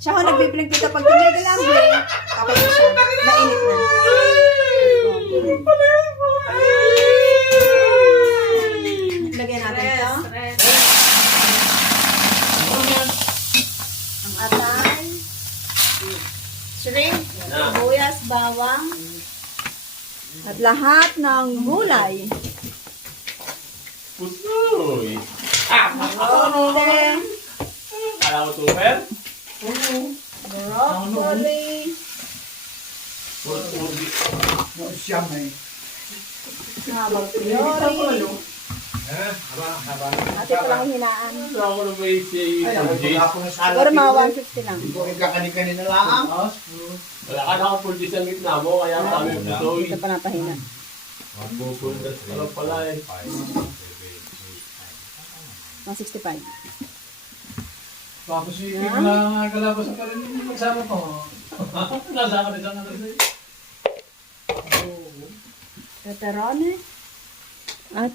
Siya ho nagbibilang dito pag tumigil ang blink. Okay na siya. Mainit na. Lagyan natin ito. Ang atay. Shrimp. Sibuyas, bawang. At lahat ng gulay. Pusoy! Kamote. Alam mo super? Broccoli. Habang fiori. At ito lang ang hinaan. Ako na ba yung Siguro mga 150 lang. Kanina lang. wala ka na akong full dish ang gitna mo, kaya kami pusoy. Ito pa napahina. Pupuntas ka lang pala eh. 165. Tapos yung mga kalabas pa rin yung magsama ko. Nasa ka rin sa natin. Pepperoni. At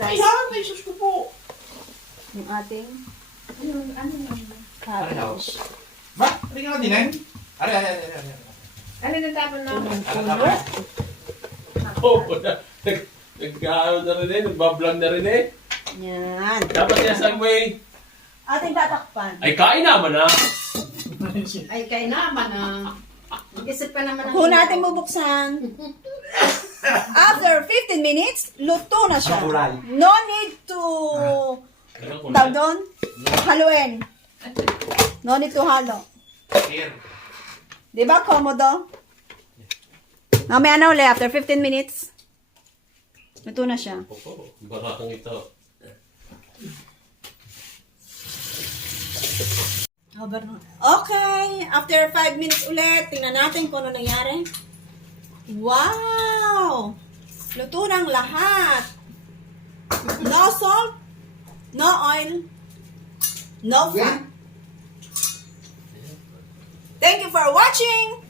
Ay, saan? Ay, sus ko po. yung ating cabbage. Ba? Hindi ka din eh? Are. Ano natapon na? Oh, nagkaano na rin eh, nagbablog na rin eh. Yan. Dapat niya Segway. Ating tatakpan. Ay, kain naman ah. Ay, kay naman ah. Isip ka naman Kung natin bubuksan. After 15 minutes, luto na siya. No need to tawag doon, haluin. No need to halo. Diba, komodo? Mamaya na ulit, after 15 minutes, luto na siya. Oo, barakang ito. Okay, after 5 minutes ulit, tingnan natin kung ano nangyari. Wow! Luto ng lahat. No salt, no oil, no fat. Thank you for watching!